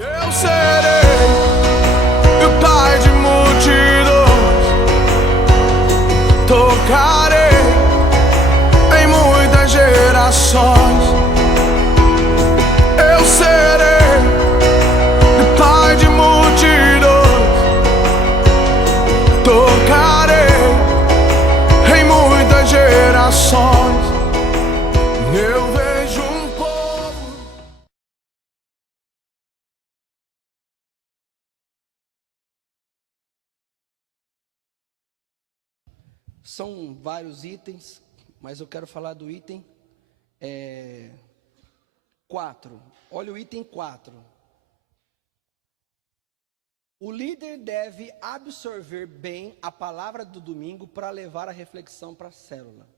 Eu serei o pai de multidões, tocarei em muitas gerações. Eu serei o pai de multidões, tocarei em muitas gerações. Eu vejo um povo. São vários itens, mas eu quero falar do item 4. Olha o item 4. O líder deve absorver bem a palavra do domingo para levar a reflexão para a célula.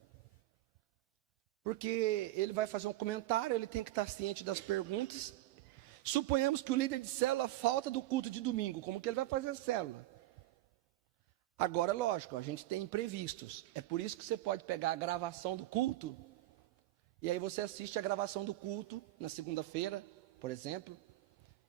Porque ele vai fazer um comentário, ele tem que estar ciente das perguntas. Suponhamos que o líder de célula falta do culto de domingo, como que ele vai fazer a célula? Agora, lógico, a gente tem imprevistos. É por isso que você pode pegar a gravação do culto, e aí você assiste a gravação do culto na segunda-feira, por exemplo,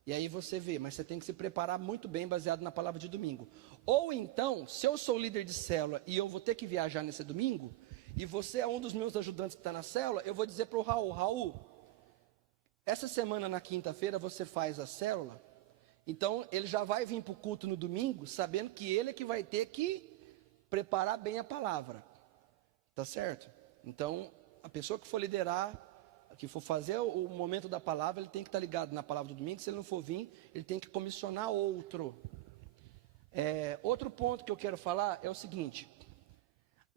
e aí você vê, mas você tem que se preparar muito bem baseado na palavra de domingo. Ou então, se eu sou líder de célula e eu vou ter que viajar nesse domingo, e você é um dos meus ajudantes que está na célula, eu vou dizer para o Raul, essa semana na quinta-feira você faz a célula. Então, ele já vai vir para o culto no domingo, sabendo que ele é que vai ter que preparar bem a palavra. Tá certo? Então, a pessoa que for liderar, que for fazer o momento da palavra, ele tem que estar ligado na palavra do domingo. Se ele não for vir, ele tem que comissionar outro. Outro ponto que eu quero falar é o seguinte.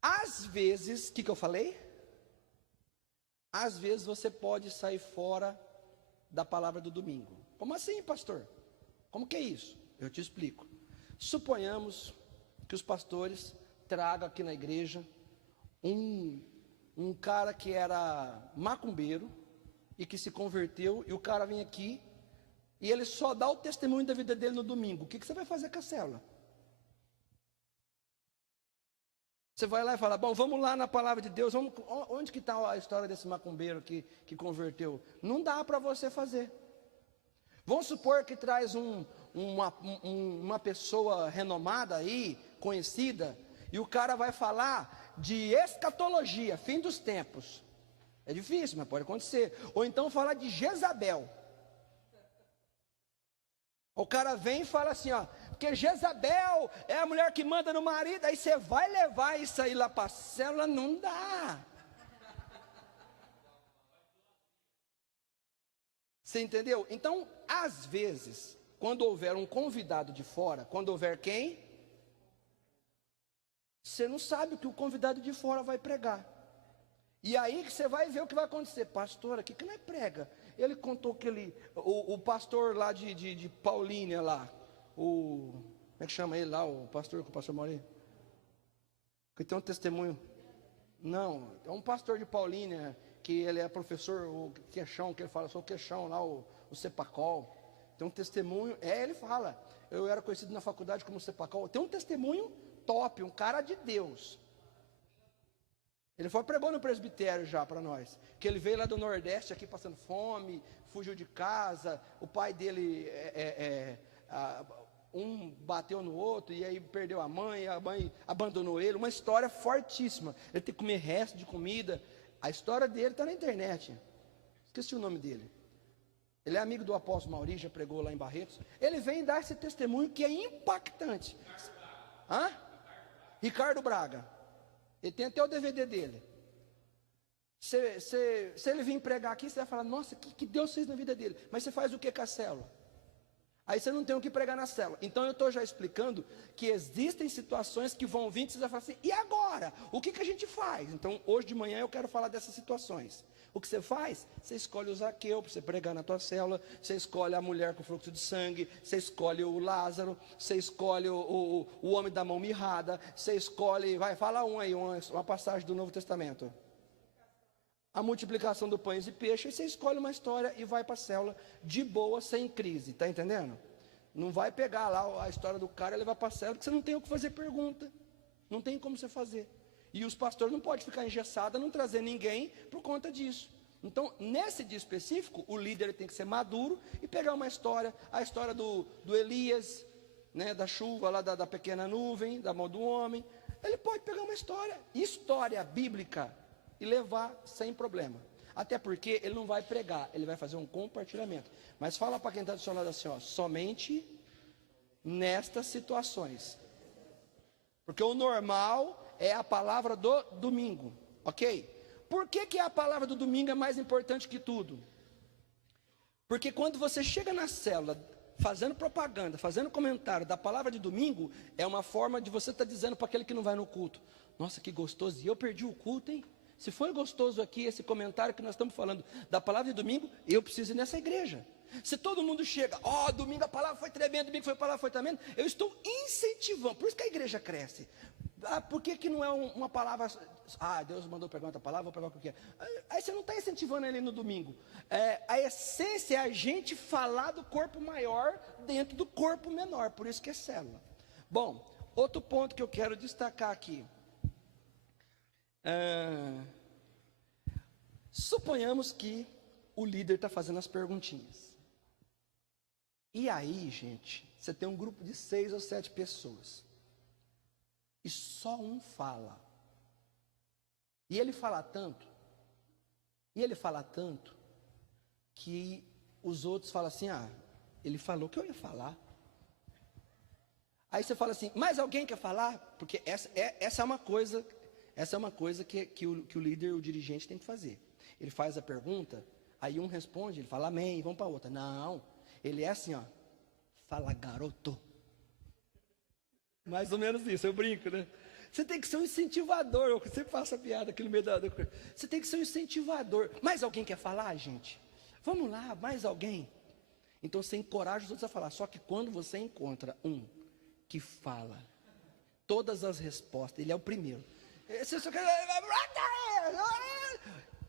Às vezes, o que eu falei? Às vezes você pode sair fora da palavra do domingo. Como assim, pastor? Como que é isso? Eu te explico. Suponhamos que os pastores tragam aqui na igreja um cara que era macumbeiro e que se converteu, e o cara vem aqui e ele só dá o testemunho da vida dele no domingo. O que você vai fazer com a célula? Você vai lá e fala, bom, vamos lá na palavra de Deus, onde que está a história desse macumbeiro que converteu? Não dá para você fazer. Vamos supor que traz uma pessoa renomada aí, conhecida, e o cara vai falar de escatologia, fim dos tempos. É difícil, mas pode acontecer. Ou então falar de Jezabel. O cara vem e fala assim, ó, porque Jezabel é a mulher que manda no marido, aí você vai levar isso aí lá para a célula, não dá. Você entendeu? Então, às vezes, quando houver um convidado de fora, quando houver quem? Você não sabe o que o convidado de fora vai pregar. E aí que você vai ver o que vai acontecer. Pastor, aqui que não é prega. Ele contou que o pastor lá de Paulínia lá, como é que chama ele lá, o pastor com o pastor Maurício? Que tem um testemunho. Não, é um pastor de Paulínia, que ele é professor, o queixão, que ele fala, sou o queixão lá, o Cepacol. Tem um testemunho, ele fala, eu era conhecido na faculdade como Cepacol. Tem um testemunho top, um cara de Deus. Ele pregou no presbitério já para nós, que ele veio lá do Nordeste aqui passando fome, fugiu de casa, o pai dele, um bateu no outro, e aí perdeu a mãe abandonou ele, uma história fortíssima, ele tem que comer resto de comida. A história dele está na internet, esqueci o nome dele. Ele é amigo do apóstolo Maurício, já pregou lá em Barretos. Ele vem dar esse testemunho que é impactante. Ricardo Braga. Ele tem até o DVD dele. Se ele vir pregar aqui, você vai falar, nossa, que Deus fez na vida dele. Mas você faz o que com a célula? Aí você não tem o que pregar na célula. Então eu estou já explicando que existem situações que vão vir, que você vai falar assim, e agora? O que a gente faz? Então hoje de manhã eu quero falar dessas situações. O que você faz? Você escolhe o Zaqueu para você pregar na tua célula, você escolhe a mulher com fluxo de sangue, você escolhe o Lázaro, você escolhe o homem da mão mirrada, você escolhe, fala uma passagem do Novo Testamento. A multiplicação do pães e peixes, você escolhe uma história e vai para a célula de boa, sem crise, tá entendendo? Não vai pegar lá a história do cara e levar para a célula, porque você não tem o que fazer pergunta, não tem como você fazer. E os pastores não podem ficar engessados, não trazer ninguém por conta disso. Então, nesse dia específico, o líder tem que ser maduro e pegar uma história, a história do Elias, né, da chuva lá da pequena nuvem, da mão do homem. Ele pode pegar uma história bíblica e levar sem problema. Até porque ele não vai pregar, ele vai fazer um compartilhamento. Mas fala para quem está do seu lado assim, ó, somente nestas situações. Porque o normal é a palavra do domingo, ok? Por que a palavra do domingo é mais importante que tudo? Porque quando você chega na célula, fazendo propaganda, fazendo comentário da palavra de domingo, é uma forma de você estar dizendo para aquele que não vai no culto: nossa, que gostoso, e eu perdi o culto, hein? Se foi gostoso aqui esse comentário que nós estamos falando da palavra de domingo, eu preciso ir nessa igreja. Se todo mundo chega, ó, domingo a palavra foi tremenda, domingo a palavra foi tremenda, eu estou incentivando, por isso que a igreja cresce. Ah, por que não é uma palavra, Deus mandou pegar outra palavra, vou pegar o que é. Aí você não está incentivando ele no domingo. A essência é a gente falar do corpo maior dentro do corpo menor, por isso que é célula. Bom, outro ponto que eu quero destacar aqui. Suponhamos que o líder está fazendo as perguntinhas. E aí, gente, você tem um grupo de 6 ou 7 pessoas. E só um fala. E ele fala tanto. Que os outros falam assim, ele falou que eu ia falar. Aí você fala assim, mais alguém quer falar? Porque essa é uma coisa que o líder, o dirigente tem que fazer. Ele faz a pergunta, aí um responde, ele fala amém, vamos para outra. Não, ele é assim, ó, fala garoto. Mais ou menos isso, eu brinco, né? Você tem que ser um incentivador, eu sempre faço a piada aqui no meio da coisa. Você tem que ser um incentivador. Mais alguém quer falar, gente? Vamos lá, mais alguém? Então você encoraja os outros a falar, só que quando você encontra um que fala todas as respostas, ele é o primeiro.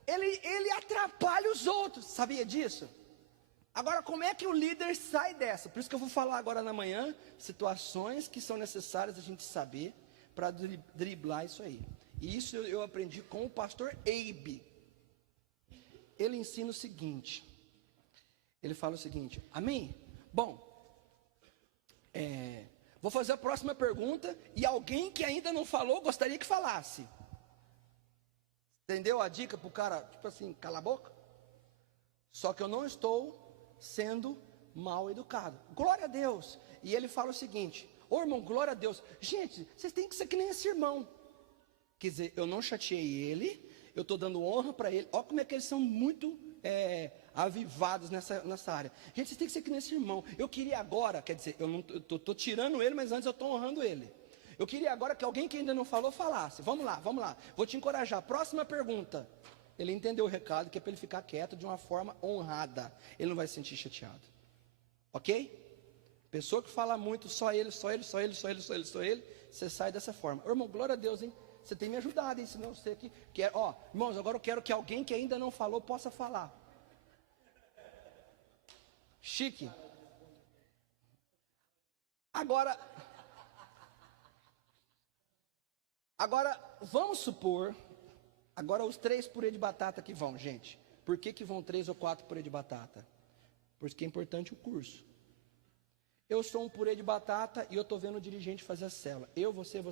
Ele atrapalha os outros, sabia disso? Agora, como é que o líder sai dessa? Por isso que eu vou falar agora na manhã, situações que são necessárias a gente saber para driblar isso aí. E isso eu aprendi com o pastor Abe. Ele ensina o seguinte, ele fala o seguinte, amém? Bom, vou fazer a próxima pergunta e alguém que ainda não falou, gostaria que falasse. Entendeu a dica para o cara, tipo assim, cala a boca? Só que eu não estou sendo mal educado. Glória a Deus. E ele fala o seguinte, ô irmão, glória a Deus. Gente, vocês têm que ser que nem esse irmão. Quer dizer, eu não chateei ele, eu estou dando honra para ele. Olha como é que eles são muito avivados nessa área. Gente, vocês têm que ser que nem esse irmão. Eu queria agora, quer dizer, eu estou tirando ele, mas antes eu estou honrando ele. Eu queria agora que alguém que ainda não falou, falasse. Vamos lá. Vou te encorajar. Próxima pergunta. Ele entendeu o recado, que é para ele ficar quieto de uma forma honrada. Ele não vai se sentir chateado. Ok? Pessoa que fala muito, só ele, você sai dessa forma. Ô, irmão, glória a Deus, hein? Você tem me ajudado, hein? Senão você que quer. Irmãos, agora eu quero que alguém que ainda não falou possa falar. Chique. Agora, vamos supor. Agora os 3 purê de batata que vão, gente. Por que vão 3 ou 4 purê de batata? Porque é importante o curso. Eu sou um purê de batata e eu estou vendo o dirigente fazer a célula. Eu, você.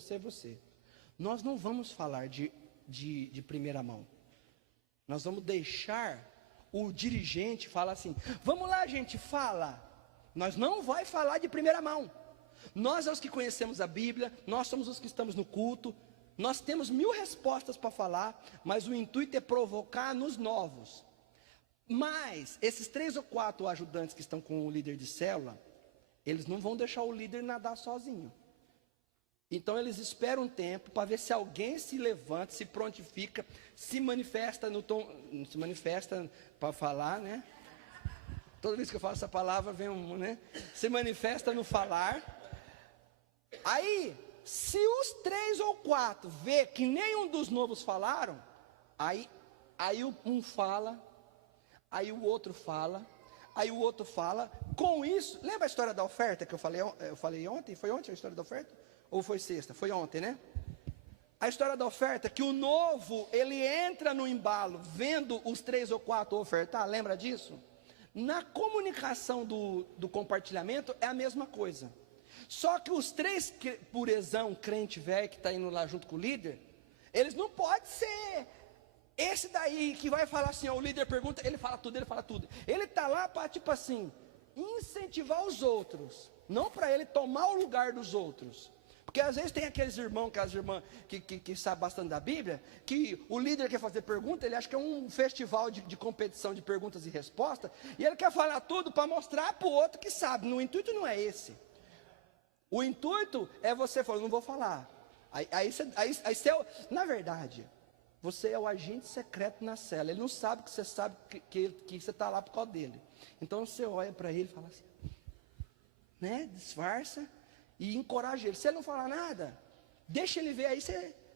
Nós não vamos falar de primeira mão. Nós vamos deixar o dirigente falar assim, vamos lá, gente, fala. Nós não vai falar de primeira mão. Nós é os que conhecemos a Bíblia, nós somos os que estamos no culto. Nós temos 1000 respostas para falar, mas o intuito é provocar nos novos. Mas esses 3 ou 4 ajudantes que estão com o líder de célula, eles não vão deixar o líder nadar sozinho. Então eles esperam um tempo para ver se alguém se levanta, se prontifica, se manifesta no tom, se manifesta para falar, né? Toda vez que eu falo essa palavra vem né? Se manifesta no falar. Aí, se os 3 ou 4 vê que nenhum dos novos falaram, aí um fala, aí o outro fala, aí o outro fala. Com isso, lembra a história da oferta que eu falei ontem? Foi ontem a história da oferta? Ou foi sexta? Foi ontem, né? a história da oferta, que o novo, ele entra no embalo, vendo os 3 ou 4 ofertar, lembra disso? Na comunicação do compartilhamento é a mesma coisa. Só que os 3 purezão, crente velho, que está indo lá junto com o líder, eles não podem ser esse daí que vai falar assim, ó, o líder pergunta, ele fala tudo, ele fala tudo. Ele está lá para, tipo assim, incentivar os outros, não para ele tomar o lugar dos outros. Porque às vezes tem aqueles irmãos, aquelas irmãs que sabem bastante da Bíblia, que o líder quer fazer pergunta, ele acha que é um festival de competição de perguntas e respostas, e ele quer falar tudo para mostrar para o outro que sabe. No intuito não é esse. O intuito é você falar, não vou falar. Na verdade, você é o agente secreto na cela. Ele não sabe que você sabe que você está lá por causa dele. Então você olha para ele e fala assim, né? Disfarça e encoraja ele. Se ele não falar nada, deixa ele ver. Aí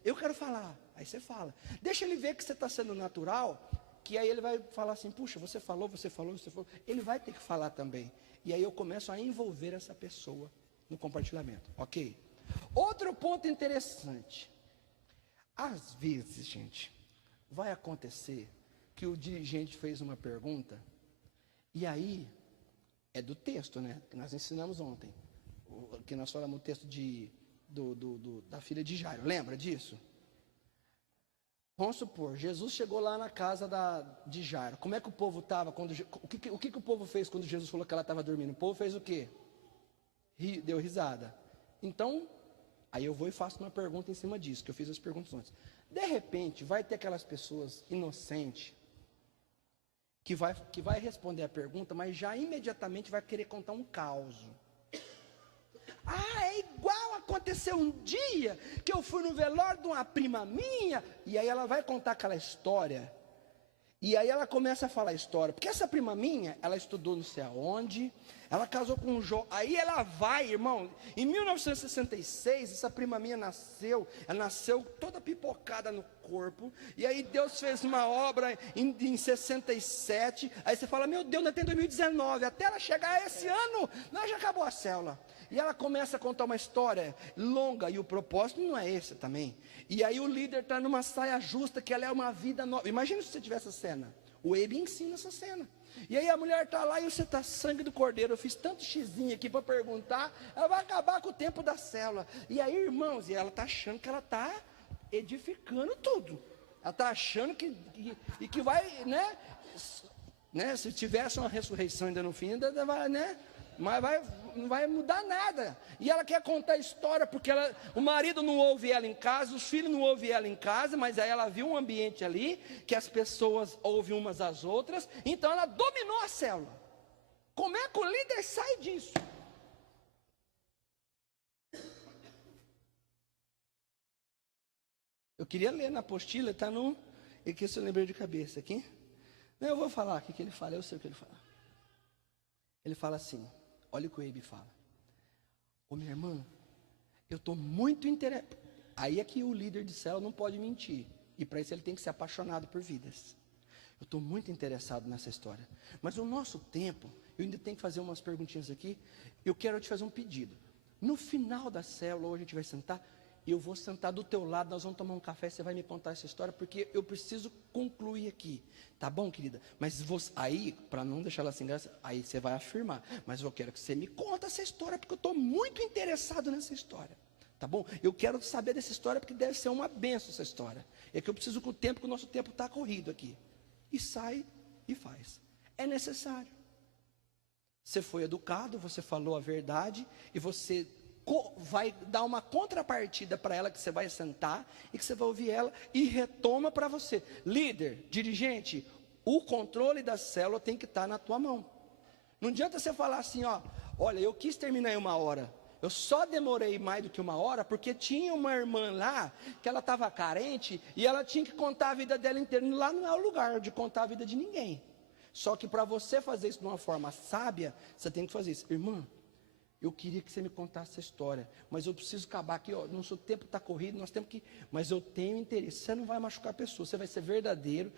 eu quero falar. Aí você fala. Deixa ele ver que você está sendo natural. Que aí ele vai falar assim, puxa, você falou. Ele vai ter que falar também. E aí eu começo a envolver essa pessoa no compartilhamento, ok? Outro ponto interessante. Às vezes, gente, vai acontecer que o dirigente fez uma pergunta, e aí, é do texto, né? Que nós ensinamos ontem, que nós falamos o texto da filha de Jairo, lembra disso? Vamos supor, Jesus chegou lá na casa de Jairo. Como é que o povo estava? O que o povo fez quando Jesus falou que ela estava dormindo? O povo fez o quê? Deu risada. Então, aí eu vou e faço uma pergunta em cima disso, que eu fiz as perguntas antes. De repente, vai ter aquelas pessoas inocentes, que vai responder a pergunta, mas já imediatamente vai querer contar um caos. Ah, é igual aconteceu um dia, que eu fui no velório de uma prima minha, e aí ela vai contar aquela história, e aí ela começa a falar a história, porque essa prima minha, ela estudou não sei aonde, ela casou com um jovem, aí ela vai, irmão, em 1966, essa prima minha ela nasceu toda pipocada no corpo, e aí Deus fez uma obra em 67, aí você fala, meu Deus, ainda tem 2019, até ela chegar esse ano, nós já acabou a célula. E ela começa a contar uma história longa, e o propósito não é esse também. E aí o líder está numa saia justa, que ela é uma vida nova. Imagina se você tivesse essa cena. O Ebe ensina essa cena. E aí a mulher está lá e você está sangue do cordeiro. Eu fiz tanto xizinho aqui para perguntar. Ela vai acabar com o tempo da célula. E aí, irmãos, e ela está achando que ela está edificando tudo. Ela está achando que vai, né? Se tivesse uma ressurreição ainda no fim, ainda vai, né? Mas não vai mudar nada. E ela quer contar a história, porque o marido não ouve ela em casa, os filhos não ouvem ela em casa, mas aí ela viu um ambiente ali, que as pessoas ouvem umas às outras, então ela dominou a célula. Como é que o líder sai disso? Eu queria ler na apostila, está no... E que se eu lembrei de cabeça aqui. Não, eu vou falar aqui que ele fala, eu sei o que ele fala. Ele fala assim, olha o que o Ebe fala. Ô minha irmã, eu estou muito interessado. Aí é que o líder de célula não pode mentir. E para isso ele tem que ser apaixonado por vidas. Eu estou muito interessado nessa história. Mas o nosso tempo, eu ainda tenho que fazer umas perguntinhas aqui. Eu quero te fazer um pedido. No final da célula, hoje a gente vai sentar. Eu vou sentar do teu lado, nós vamos tomar um café, você vai me contar essa história, porque eu preciso concluir aqui. Tá bom, querida? Mas aí, para não deixar ela sem graça, aí você vai afirmar. Mas eu quero que você me conte essa história, porque eu estou muito interessado nessa história. Tá bom? Eu quero saber dessa história, porque deve ser uma benção essa história. É que eu preciso com o tempo, que o nosso tempo está corrido aqui. E sai e faz. É necessário. Você foi educado, você falou a verdade, e você vai dar uma contrapartida para ela, que você vai sentar e que você vai ouvir ela e retoma para você. Líder, dirigente, o controle da célula tem que estar na tua mão. Não adianta você falar assim, ó, olha, eu quis terminar em 1 hora, eu só demorei mais do que 1 hora porque tinha uma irmã lá que ela estava carente e ela tinha que contar a vida dela inteira. Lá não é o lugar de contar a vida de ninguém. Só que para você fazer isso de uma forma sábia, você tem que fazer isso. Irmã, eu queria que você me contasse essa história, mas eu preciso acabar aqui, ó, nosso tempo está corrido, nós temos que... Mas eu tenho interesse, você não vai machucar a pessoa, você vai ser verdadeiro,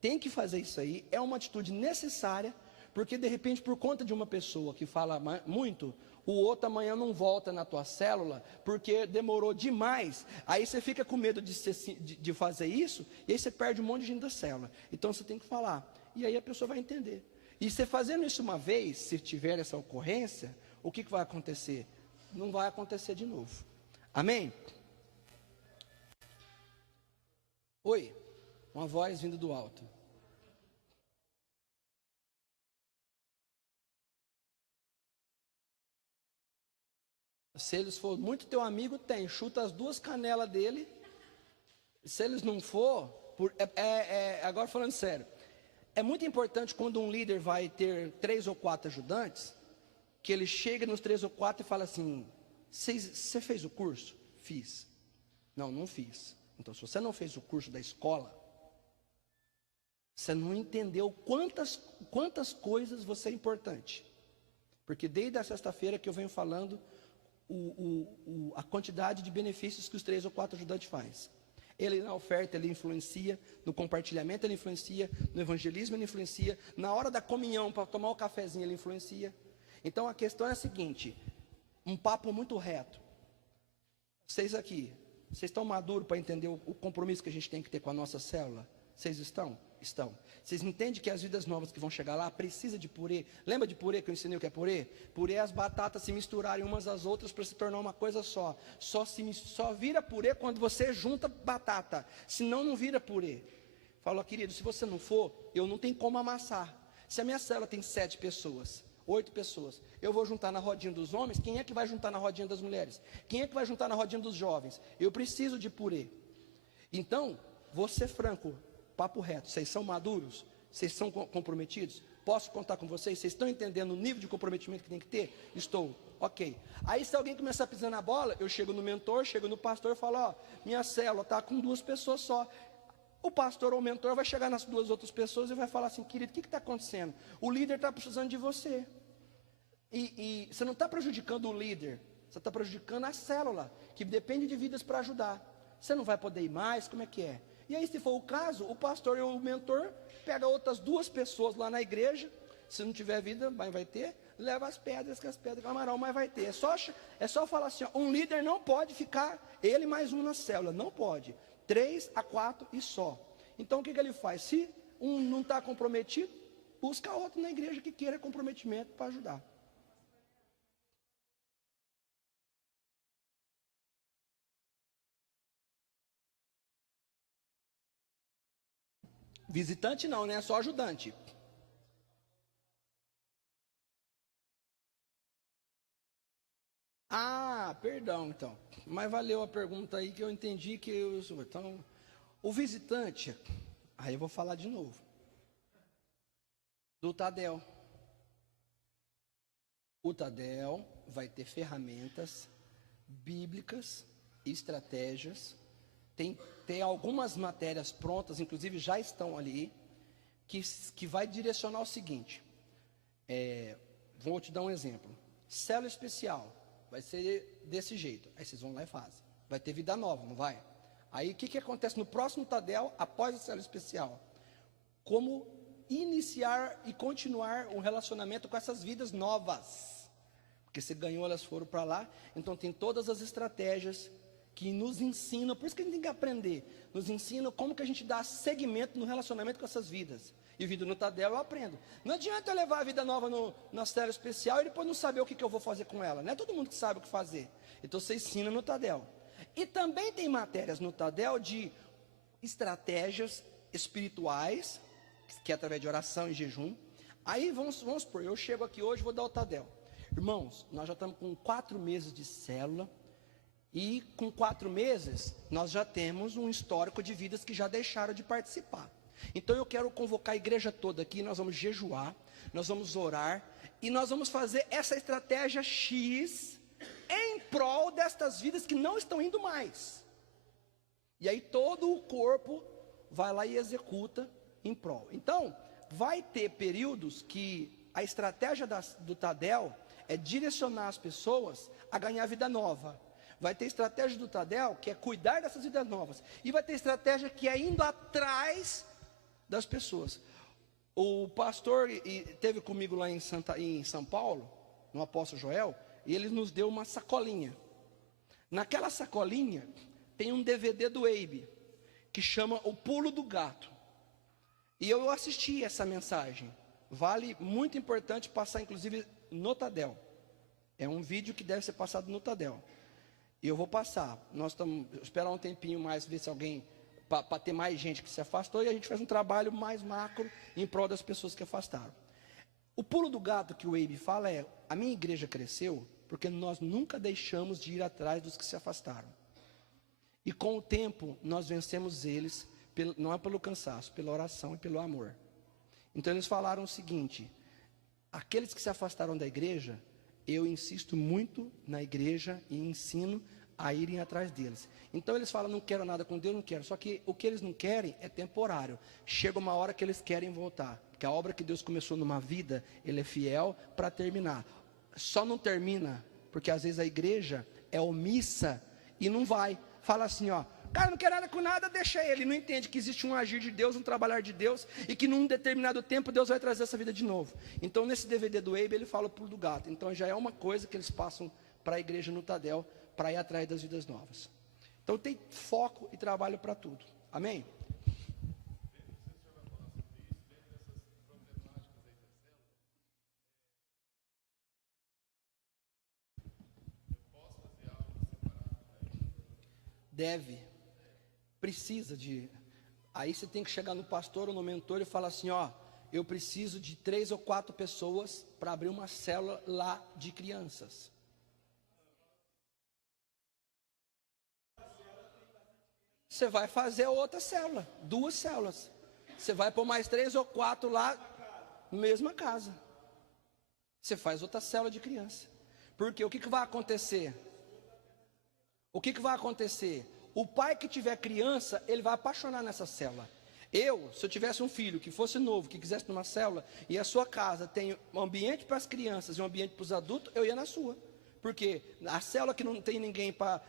tem que fazer isso aí, é uma atitude necessária, Porque de repente, por conta de uma pessoa que fala muito, o outro amanhã não volta na tua célula, porque demorou demais. Aí você fica com medo de fazer isso, e aí você perde um monte de gente da célula. Então você tem que falar, e aí a pessoa vai entender. E você fazendo isso uma vez, se tiver essa ocorrência, o que vai acontecer? Não vai acontecer de novo. Amém? Oi, uma voz vindo do alto. Se eles for muito teu amigo, tem. Chuta as duas canelas dele. Se eles não for, agora falando sério, é muito importante quando um líder vai ter 3 ou 4 ajudantes, que ele chega nos 3 ou 4 e fala assim: você fez o curso? Fiz. Não, não fiz. Então, se você não fez o curso da escola, você não entendeu quantas coisas você é importante. Porque desde a sexta-feira que eu venho falando a quantidade de benefícios que os 3 ou 4 ajudantes fazem. Ele na oferta, ele influencia, no compartilhamento ele influencia, no evangelismo ele influencia, na hora da comunhão, para tomar o cafezinho ele influencia. Então a questão é a seguinte, um papo muito reto. Vocês aqui, vocês estão maduros para entender o compromisso que a gente tem que ter com a nossa célula? Vocês estão? Estão. Vocês entendem que as vidas novas que vão chegar lá precisa de purê? Lembra de purê que eu ensinei o que é purê? Purê é as batatas se misturarem umas às outras para se tornar uma coisa só. Só vira purê quando você junta batata. Senão não vira purê. Falou, querido, se você não for, eu não tenho como amassar. Se a minha célula tem 7 pessoas, 8 pessoas, eu vou juntar na rodinha dos homens, quem é que vai juntar na rodinha das mulheres? Quem é que vai juntar na rodinha dos jovens? Eu preciso de purê. Então, vou ser franco, papo reto, vocês são maduros? Vocês são comprometidos? Posso contar com vocês? Vocês estão entendendo o nível de comprometimento que tem que ter? Estou, ok. Aí se alguém começar a pisar na bola, eu chego no mentor, chego no pastor e falo, ó, minha célula está com 2 pessoas só. O pastor ou o mentor vai chegar nas 2 outras pessoas e vai falar assim, querido, o que está acontecendo? O líder está precisando de você. E você não está prejudicando o líder, você está prejudicando a célula, que depende de vidas para ajudar. Você não vai poder ir mais, como é que é? E aí, se for o caso, o pastor e o mentor pega outras 2 pessoas lá na igreja, se não tiver vida, mas vai ter, leva as pedras, que as pedras camarão, mas vai ter. É só falar assim, ó, um líder não pode ficar, ele mais um na célula, não pode. 3 a 4 e só. Então, o que ele faz? Se um não está comprometido, busca outro na igreja que queira comprometimento para ajudar. Visitante não, né? Só ajudante. Ah, perdão, então. Mas valeu a pergunta aí que eu entendi que eu... Então, o visitante, aí eu vou falar de novo. Do Tadel. O Tadel vai ter ferramentas bíblicas, estratégias. Tem algumas matérias prontas, inclusive já estão ali, que vai direcionar o seguinte. Vou te dar um exemplo. Célula especial, vai ser desse jeito. Aí vocês vão lá e fazem. Vai ter vida nova, não vai? Aí o que acontece no próximo Tadel, após a célula especial? Como iniciar e continuar um relacionamento com essas vidas novas. Porque você ganhou, elas foram para lá. Então tem todas as estratégias que nos ensinam, por isso que a gente tem que aprender, nos ensinam como que a gente dá seguimento no relacionamento com essas vidas. E vida no Tadel eu aprendo. Não adianta eu levar a vida nova na célula especial e depois não saber o que eu vou fazer com ela. Não é todo mundo que sabe o que fazer. Então você ensina no Tadel. E também tem matérias no Tadel de estratégias espirituais, que é através de oração e jejum. Aí vamos supor, eu chego aqui hoje e vou dar o Tadel. Irmãos, nós já estamos com 4 meses de célula. E com 4 meses, nós já temos um histórico de vidas que já deixaram de participar. Então eu quero convocar a igreja toda aqui, nós vamos jejuar, nós vamos orar, e nós vamos fazer essa estratégia X em prol destas vidas que não estão indo mais. E aí todo o corpo vai lá e executa em prol. Então, vai ter períodos que a estratégia do Tadel é direcionar as pessoas a ganhar vida nova. Vai ter estratégia do Tadel, que é cuidar dessas vidas novas. E vai ter estratégia que é indo atrás das pessoas. O pastor teve comigo lá em São Paulo, no Apóstolo Joel, e ele nos deu uma sacolinha. Naquela sacolinha tem um DVD do Abe, que chama O Pulo do Gato. E eu assisti essa mensagem. Vale, muito importante passar inclusive no Tadel. É um vídeo que deve ser passado no Tadel. E eu vou passar. Nós estamos esperar um tempinho mais, ver se alguém, para ter mais gente que se afastou, e a gente faz um trabalho mais macro em prol das pessoas que afastaram. O pulo do gato que o Abe fala é: a minha igreja cresceu porque nós nunca deixamos de ir atrás dos que se afastaram. E com o tempo nós vencemos eles, não é pelo cansaço, pela oração e pelo amor. Então eles falaram o seguinte: aqueles que se afastaram da igreja, eu insisto muito na igreja e ensino a irem atrás deles. Então eles falam: não quero nada com Deus, não quero. Só que o que eles não querem é temporário. Chega uma hora que eles querem voltar. Porque a obra que Deus começou numa vida, Ele é fiel para terminar. Só não termina porque às vezes a igreja é omissa e não vai. Fala assim, ó: cara, não quer nada com nada, deixa ele. Não entende que existe um agir de Deus, um trabalhar de Deus, e que num determinado tempo Deus vai trazer essa vida de novo. Então nesse DVD do Abe ele fala o pulo do gato. Então já é uma coisa que eles passam para a igreja no Tadel, para ir atrás das vidas novas. Então tem foco e trabalho para tudo. Amém? Deve. Precisa de. Aí você tem que chegar no pastor ou no mentor e falar assim: ó, eu preciso de 3 ou 4 pessoas para abrir uma célula lá de crianças. Você vai fazer outra célula, 2 células. Você vai pôr mais 3 ou 4 lá, mesma casa. Você faz outra célula de criança. Porque o que vai acontecer? O que vai acontecer? O pai que tiver criança, ele vai apaixonar nessa célula. Se eu tivesse um filho que fosse novo, que quisesse numa célula, e a sua casa tem um ambiente para as crianças e um ambiente para os adultos, eu ia na sua. Porque a célula que não tem ninguém para,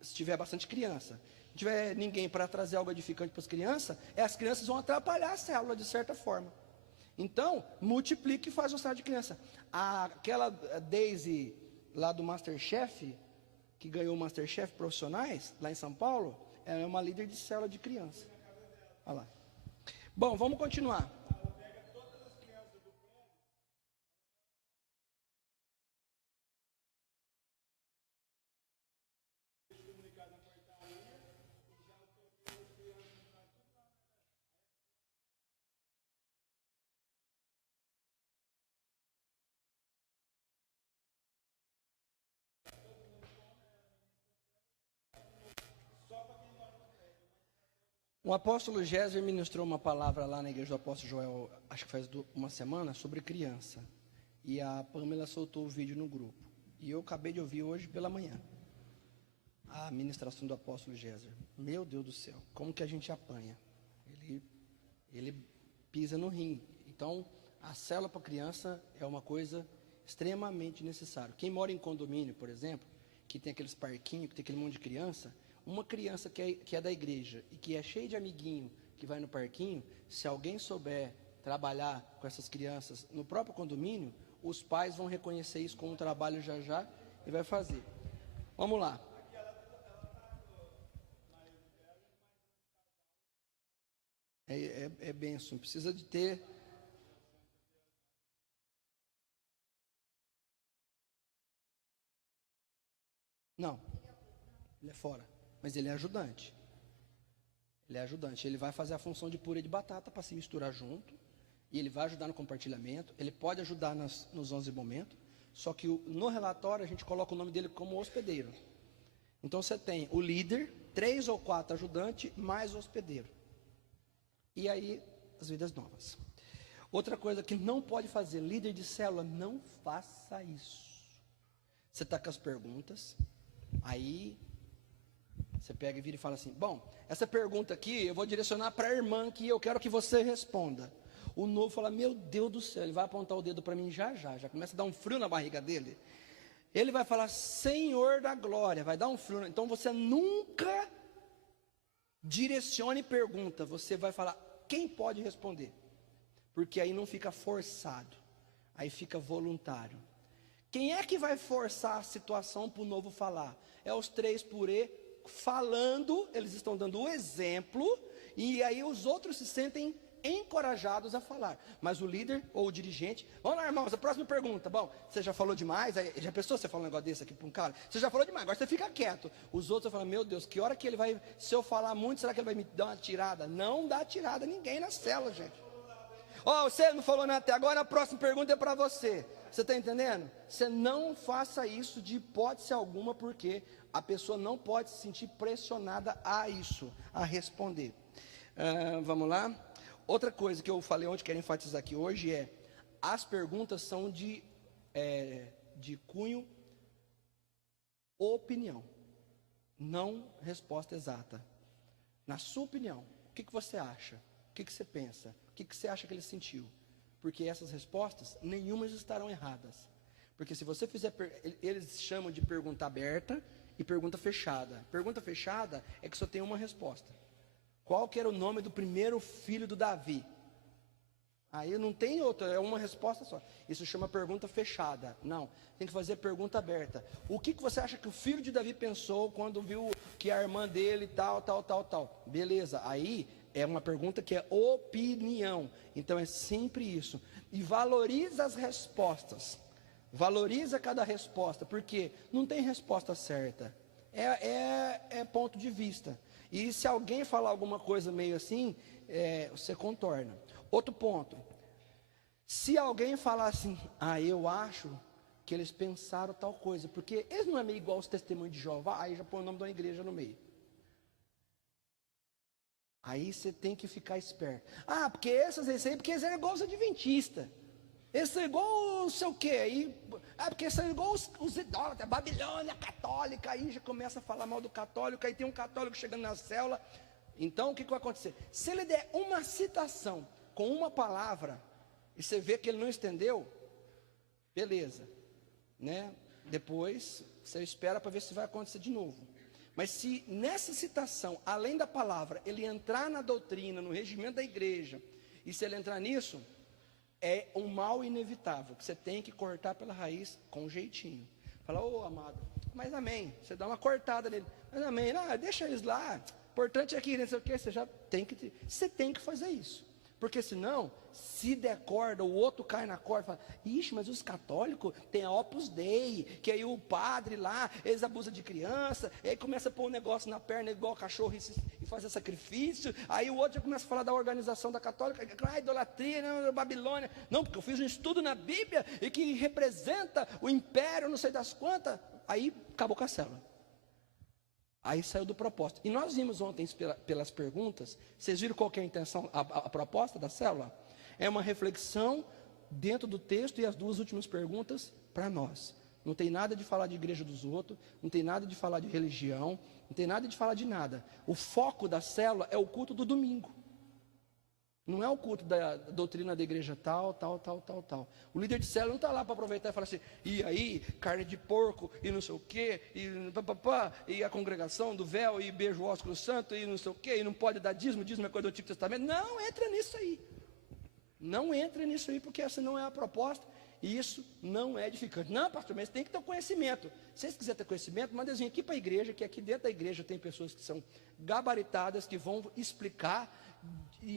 se tiver bastante criança, não tiver ninguém para trazer algo edificante para as crianças vão atrapalhar a célula de certa forma. Então, multiplica e faz uma célula de criança. Aquela Daisy lá do Masterchef, que ganhou o Masterchef Profissionais, lá em São Paulo, é uma líder de célula de criança. Olha lá. Bom, vamos continuar. O apóstolo Géser ministrou uma palavra lá na igreja do apóstolo Joel, acho que faz uma semana, sobre criança. E a Pamela soltou o vídeo no grupo. E eu acabei de ouvir hoje pela manhã a ministração do apóstolo Géser. Meu Deus do céu, como que a gente apanha? Ele pisa no rim. Então, a célula para criança é uma coisa extremamente necessária. Quem mora em condomínio, por exemplo, que tem aqueles parquinhos, que tem aquele monte de criança, uma criança que é da igreja e que é cheia de amiguinho, que vai no parquinho, se alguém souber trabalhar com essas crianças no próprio condomínio, os pais vão reconhecer isso como um trabalho já e vai fazer. Vamos lá. É bênção, precisa de ter. Não, ele é fora, mas ele é ajudante. Ele é ajudante, ele vai fazer a função de purê de batata para se misturar junto, e ele vai ajudar no compartilhamento, ele pode ajudar nos 11 momentos, só que no relatório a gente coloca o nome dele como hospedeiro. Então você tem o líder, 3 ou 4 ajudantes, mais o hospedeiro. E aí, as vidas novas. Outra coisa que não pode fazer, líder de célula, não faça isso. Você está com as perguntas, aí você pega e vira e fala assim: bom, essa pergunta aqui eu vou direcionar para a irmã que eu quero que você responda. O novo fala: meu Deus do céu, ele vai apontar o dedo para mim já começa a dar um frio na barriga dele. Ele vai falar: Senhor da glória, vai dar um frio. Então você nunca direcione pergunta, você vai falar: quem pode responder? Porque aí não fica forçado, aí fica voluntário. Quem é que vai forçar a situação para o novo falar? É os 3 por E falando, eles estão dando o exemplo, e aí os outros se sentem encorajados a falar. Mas o líder ou o dirigente, vamos lá, irmãos, a próxima pergunta. Bom, você já falou demais, aí, já pensou você falar um negócio desse aqui para um cara? Você já falou demais, agora você fica quieto. Os outros falam, meu Deus, que hora que ele vai, se eu falar muito, será que ele vai me dar uma tirada? Não dá tirada a ninguém na célula, gente. Ó, você não falou nada até agora, a próxima pergunta é para você. Você está entendendo? Você não faça isso de hipótese alguma, porque a pessoa não pode se sentir pressionada a isso, a responder. Vamos lá? Outra coisa que eu falei ontem, quero enfatizar aqui hoje é, as perguntas são de cunho opinião, não resposta exata. Na sua opinião, o que você acha? O que você pensa? O que você acha que ele sentiu? Porque essas respostas, nenhumas estarão erradas. Porque se você fizer, eles chamam de pergunta aberta e pergunta fechada. Pergunta fechada é que só tem uma resposta. Qual que era o nome do primeiro filho do Davi? Aí não tem outra, é uma resposta só. Isso chama pergunta fechada. Não, tem que fazer pergunta aberta. O que você acha que o filho de Davi pensou quando viu que a irmã dele tal? Beleza, aí é uma pergunta que é opinião. Então é sempre isso. E valoriza as respostas. Valoriza cada resposta, porque não tem resposta certa. É ponto de vista. E se alguém falar alguma coisa meio assim, você contorna. Outro ponto. Se alguém falar assim, eu acho que eles pensaram tal coisa, porque eles não é meio igual os testemunhos de Jeová, aí já põe o nome de uma igreja no meio. Aí você tem que ficar esperto. Porque esses aí, porque eles eram igual os adventistas. Eles são igual não sei o quê. Porque são igual os idólatras, a Babilônia católica. Aí já começa a falar mal do católico. Aí tem um católico chegando na célula. Então o que vai acontecer? Se ele der uma citação com uma palavra, e você vê que ele não entendeu, beleza, né? Depois você espera para ver se vai acontecer de novo. Mas se nessa citação, além da palavra, ele entrar na doutrina, no regimento da igreja, e se ele entrar nisso, é um mal inevitável, que você tem que cortar pela raiz com jeitinho. Fala, amado, mas amém. Você dá uma cortada nele, mas amém, deixa eles lá, importante é que não sei o que, você tem que fazer isso. Porque senão, se der corda, o outro cai na corda e fala, ixi, mas os católicos têm a Opus Dei, que aí o padre lá, eles abusam de criança, aí começa a pôr um negócio na perna igual cachorro e fazer sacrifício, aí o outro já começa a falar da organização da católica, idolatria, Babilônia, não, porque eu fiz um estudo na Bíblia, e que representa o império, não sei das quantas, aí acabou com a célula. Aí saiu do propósito. E nós vimos ontem pelas perguntas, vocês viram qual que é a intenção, a proposta da célula? É uma reflexão dentro do texto e as 2 últimas perguntas para nós. Não tem nada de falar de igreja dos outros, não tem nada de falar de religião, não tem nada de falar de nada. O foco da célula é o culto do domingo. Não é o culto da doutrina da igreja tal. O líder de célula não está lá para aproveitar e falar assim, e aí, carne de porco, e não sei o quê, e a congregação do véu, e beijo o ósculo santo, e não sei o quê, e não pode dar dízimo é coisa do Antigo Testamento. Não entra nisso aí. Não entra nisso aí, porque essa não é a proposta, e isso não é edificante. Não, pastor, mas tem que ter conhecimento. Se vocês quiserem ter conhecimento, manda vir aqui para a igreja, que aqui dentro da igreja tem pessoas que são gabaritadas, que vão explicar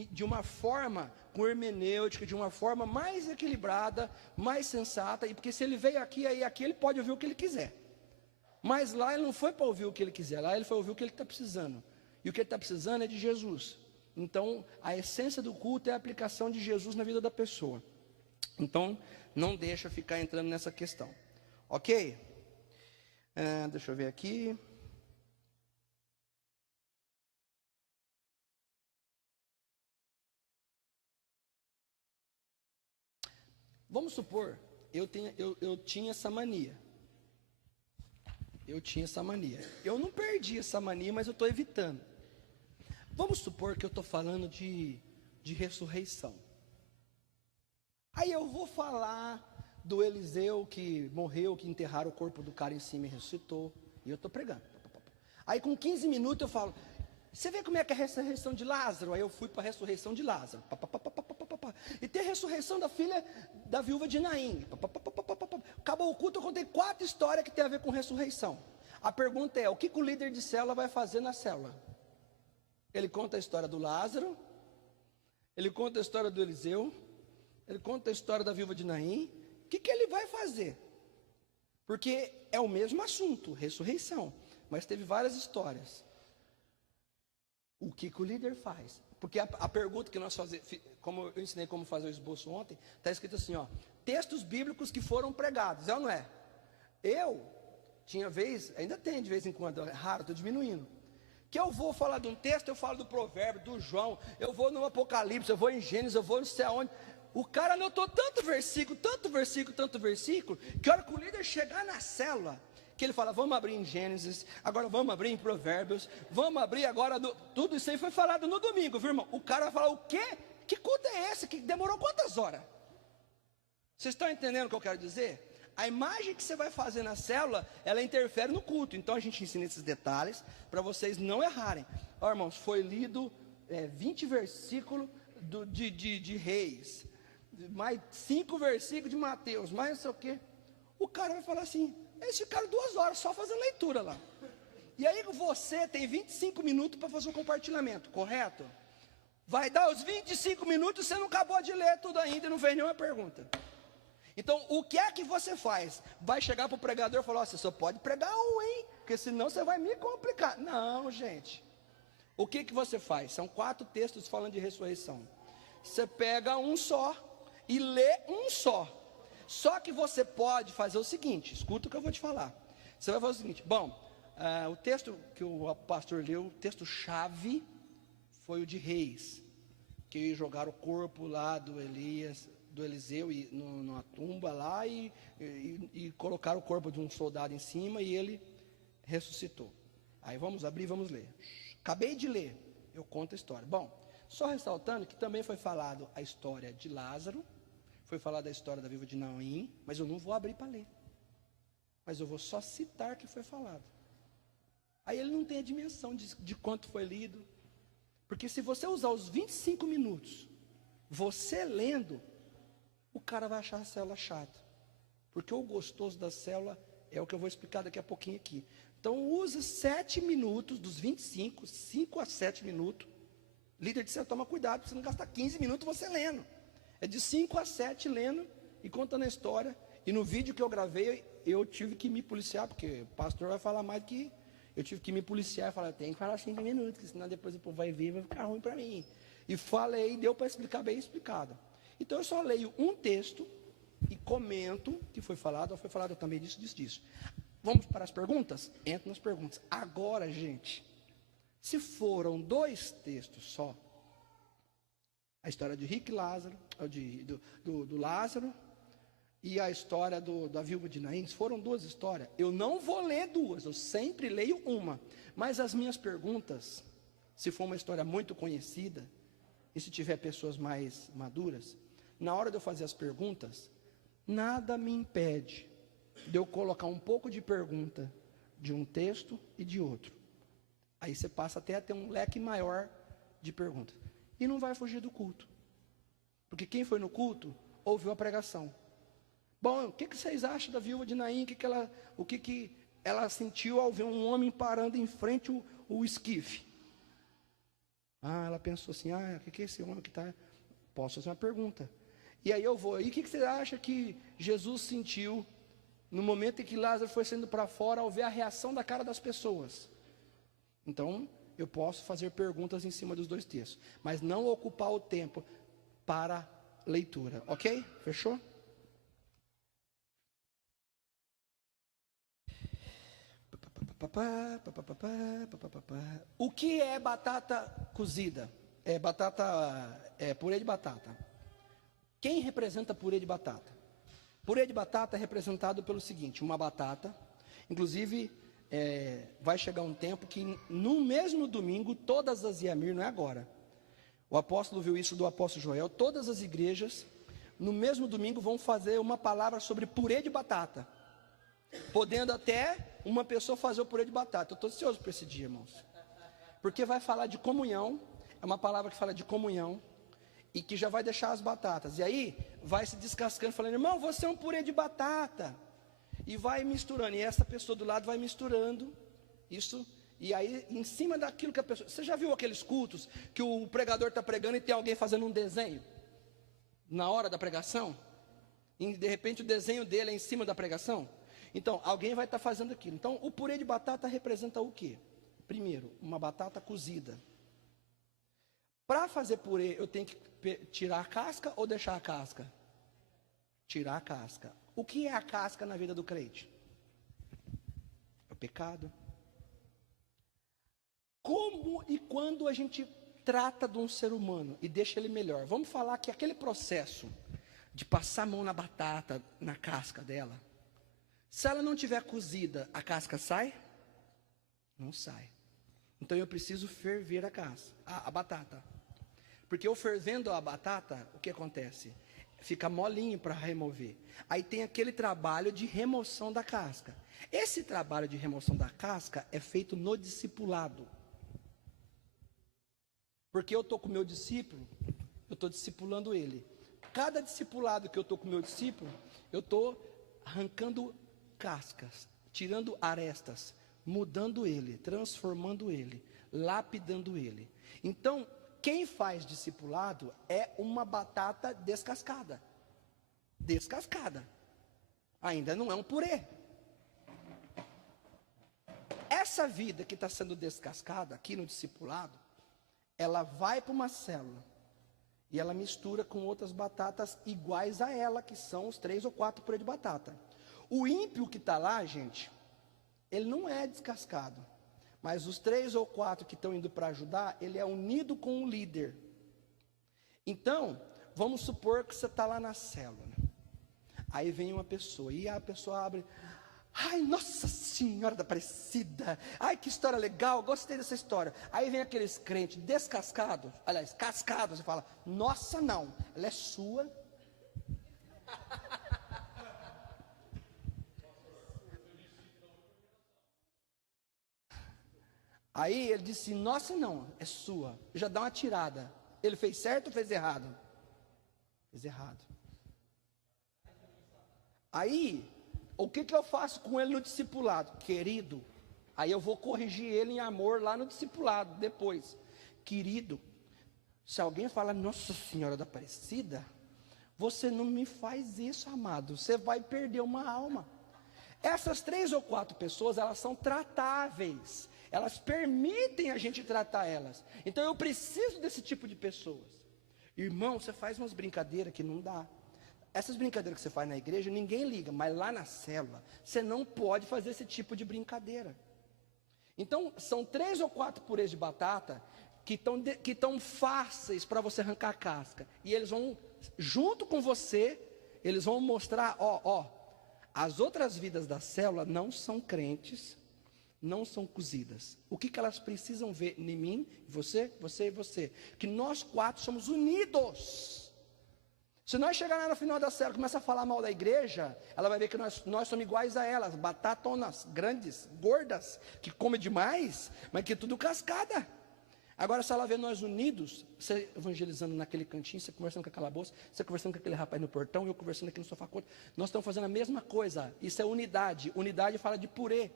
de uma forma com hermenêutica, de uma forma mais equilibrada, mais sensata, e porque se ele veio aqui, aí aqui ele pode ouvir o que ele quiser. Mas lá ele não foi para ouvir o que ele quiser, lá ele foi ouvir o que ele está precisando. E o que ele está precisando é de Jesus. Então, a essência do culto é a aplicação de Jesus na vida da pessoa. Então, não deixa ficar entrando nessa questão. Ok? Deixa eu ver aqui. Vamos supor, eu tinha essa mania. Eu não perdi essa mania, mas eu estou evitando. Vamos supor que eu estou falando de ressurreição. Aí eu vou falar do Eliseu que morreu, que enterraram o corpo do cara em cima e ressuscitou. E eu estou pregando. Aí com 15 minutos eu falo, você vê como é que é a ressurreição de Lázaro? Aí eu fui para a ressurreição de Lázaro. E tem a ressurreição da filha da viúva de Naim. Acabou o culto, eu contei 4 histórias que tem a ver com ressurreição. A pergunta é, o que o líder de célula vai fazer na célula? Ele conta a história do Lázaro, ele conta a história do Eliseu, ele conta a história da viúva de Naim. O que ele vai fazer? Porque é o mesmo assunto, ressurreição, mas teve várias histórias. O que o líder faz? Porque a pergunta que nós fazemos, como eu ensinei como fazer o esboço ontem, está escrito assim, ó, textos bíblicos que foram pregados, é ou não é? Eu tinha vez, ainda tem de vez em quando, é raro, estou diminuindo, que eu vou falar de um texto, eu falo do provérbio, do João, eu vou no Apocalipse, eu vou em Gênesis, eu vou não sei aonde. O cara anotou tanto versículo, que a hora que o líder chegar na célula, que ele fala, vamos abrir em Gênesis, agora vamos abrir em Provérbios, vamos abrir agora, tudo isso aí foi falado no domingo, viu, irmão? O cara vai falar, o quê? Que culto é esse? Que demorou quantas horas? Vocês estão entendendo o que eu quero dizer? A imagem que você vai fazer na célula, ela interfere no culto. Então a gente ensina esses detalhes, para vocês não errarem. Ó, irmãos, foi lido 20 versículos de Reis, mais 5 versículos de Mateus, mais não sei o quê. O cara vai falar assim, eles ficaram 2 horas só fazendo leitura lá. E aí você tem 25 minutos para fazer um compartilhamento, correto? Vai dar os 25 minutos, você não acabou de ler tudo ainda e não fez nenhuma pergunta. Então, o que é que você faz? Vai chegar para o pregador e falar, ó, você só pode pregar um, hein? Porque senão você vai me complicar. Não, gente. O que você faz? São 4 textos falando de ressurreição. Você pega um só e lê um só. Só que você pode fazer o seguinte, escuta o que eu vou te falar. Você vai fazer o seguinte, bom, o texto que o pastor leu, o texto-chave, foi o de Reis, que jogaram o corpo lá do Eliseu numa tumba lá e colocaram o corpo de um soldado em cima e ele ressuscitou. Aí vamos abrir, vamos ler. Acabei de ler, eu conto a história. Bom, só ressaltando que também foi falado a história de Lázaro, foi falada a história da viúva de Naim, mas eu não vou abrir para ler. Mas eu vou só citar que foi falado. Aí ele não tem a dimensão de quanto foi lido. Porque se você usar os 25 minutos, você lendo, o cara vai achar a célula chata. Porque o gostoso da célula é o que eu vou explicar daqui a pouquinho aqui. Então use 7 minutos dos 25, 5 a 7 minutos. Líder de célula, toma cuidado para você não gastar 15 minutos você lendo. É de 5 a 7 lendo e contando a história. E no vídeo que eu gravei, eu tive que me policiar, porque o pastor vai falar mais do que... Eu tive que me policiar e falar, tem que falar 5 minutos, senão depois o povo vai ver e vai ficar ruim para mim. E falei, deu para explicar bem explicado. Então eu só leio um texto e comento que foi falado também disso. Vamos para as perguntas? Entra nas perguntas. Agora, gente, se foram 2 textos só, a história de Rico e Lázaro, do Lázaro, e a história da viúva de Naim, foram 2 histórias. Eu não vou ler 2, eu sempre leio uma. Mas as minhas perguntas, se for uma história muito conhecida, e se tiver pessoas mais maduras, na hora de eu fazer as perguntas, nada me impede de eu colocar um pouco de pergunta de um texto e de outro. Aí você passa até a ter um leque maior de perguntas. E não vai fugir do culto. Porque quem foi no culto, ouviu a pregação. Bom, o que vocês acham da viúva de Naim? O que ela sentiu ao ver um homem parando em frente o esquife? Ela pensou assim, o que é esse homem que está... Posso fazer uma pergunta. E aí eu vou, e o que você acha que Jesus sentiu no momento em que Lázaro foi saindo para fora ao ver a reação da cara das pessoas? Então, eu posso fazer perguntas em cima dos 2 textos, mas não ocupar o tempo para leitura, ok? Fechou? O que é batata cozida? Purê de batata. Quem representa purê de batata? Purê de batata é representado pelo seguinte, uma batata, inclusive vai chegar um tempo que no mesmo domingo, todas as Yamir, não é agora, o apóstolo viu isso do apóstolo Joel, todas as igrejas, no mesmo domingo vão fazer uma palavra sobre purê de batata, podendo até uma pessoa fazer o purê de batata. Eu estou ansioso para esse dia, irmãos, porque vai falar de comunhão, é uma palavra que fala de comunhão, e que já vai deixar as batatas. E aí vai se descascando, falando: irmão, você é um purê de batata. E vai misturando. E essa pessoa do lado vai misturando isso. E aí, em cima daquilo que a pessoa... Você já viu aqueles cultos que o pregador está pregando e tem alguém fazendo um desenho na hora da pregação? E de repente o desenho dele é em cima da pregação? Então, alguém vai estar fazendo aquilo. Então, o purê de batata representa o quê? Primeiro, uma batata cozida. Para fazer purê, eu tenho que tirar a casca ou deixar a casca? Tirar a casca. O que é a casca na vida do crente? É o pecado. Como e quando a gente trata de um ser humano e deixa ele melhor? Vamos falar que aquele processo de passar a mão na batata, na casca dela, se ela não tiver cozida, a casca sai? Não sai. Então eu preciso ferver a batata. Porque eu fervendo a batata, o que acontece? Fica molinho para remover. Aí tem aquele trabalho de remoção da casca. Esse trabalho de remoção da casca é feito no discipulado. Porque eu estou com o meu discípulo, eu estou discipulando ele. Cada discipulado que eu estou com o meu discípulo, eu estou arrancando cascas, tirando arestas, mudando ele, transformando ele, lapidando ele. Então, quem faz discipulado é uma batata descascada. Descascada. Ainda não é um purê. Essa vida que está sendo descascada aqui no discipulado, ela vai para uma célula e ela mistura com outras batatas iguais a ela, que são os 3 ou 4 purê de batata. O ímpio que está lá, gente, ele não é descascado. Mas os 3 ou 4 que estão indo para ajudar, ele é unido com o líder. Então, vamos supor que você está lá na célula. Aí vem uma pessoa, e a pessoa abre: ai, Nossa Senhora da Aparecida, ai, que história legal, gostei dessa história. Aí vem aqueles crentes descascados, aliás, cascados, e fala: nossa, não, ela é sua. Aí ele disse: nossa, não, é sua. Já dá uma tirada. Ele fez certo ou fez errado? Fez errado. Aí, o que eu faço com ele no discipulado? Querido, aí eu vou corrigir ele em amor lá no discipulado, depois. Querido, se alguém fala: Nossa Senhora da Aparecida, você não me faz isso, amado. Você vai perder uma alma. Essas 3 ou 4 pessoas, elas são tratáveis. Elas permitem a gente tratar elas. Então eu preciso desse tipo de pessoas. Irmão, você faz umas brincadeiras que não dá. Essas brincadeiras que você faz na igreja, ninguém liga. Mas lá na célula, você não pode fazer esse tipo de brincadeira. Então, são 3 ou 4 purês de batata que estão fáceis para você arrancar a casca. E eles vão, junto com você, eles vão mostrar: as outras vidas da célula não são crentes, não são cozidas. O que elas precisam ver em mim, você e você? Que nós 4 somos unidos. Se nós chegarmos no final da célula e começar a falar mal da igreja, ela vai ver que nós somos iguais a elas, batatonas grandes, gordas, que comem demais, mas que tudo cascada. Agora, se ela vê nós unidos, você evangelizando naquele cantinho, você conversando com aquela bolsa, você conversando com aquele rapaz no portão, eu conversando aqui no sofá, nós estamos fazendo a mesma coisa. Isso é unidade. Unidade fala de purê.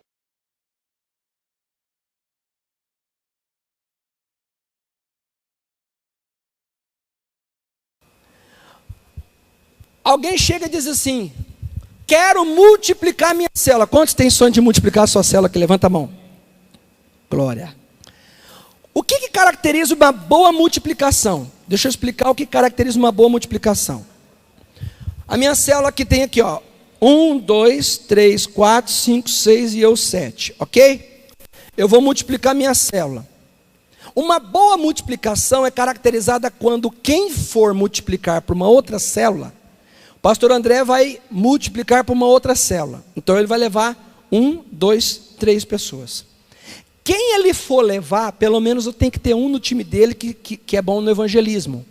Alguém chega e diz assim: quero multiplicar minha célula. Quantos têm sonho de multiplicar a sua célula? Que levanta a mão. Glória. O que caracteriza uma boa multiplicação? Deixa eu explicar o que caracteriza uma boa multiplicação. A minha célula aqui tem aqui, 1, 2, 3, 4, 5, 6 e eu 7, ok? Eu vou multiplicar minha célula. Uma boa multiplicação é caracterizada quando quem for multiplicar para uma outra célula, o pastor André vai multiplicar para uma outra célula. Então ele vai levar 1, 2, 3 pessoas. Quem ele for levar, pelo menos tem que ter um no time dele que é bom no evangelismo.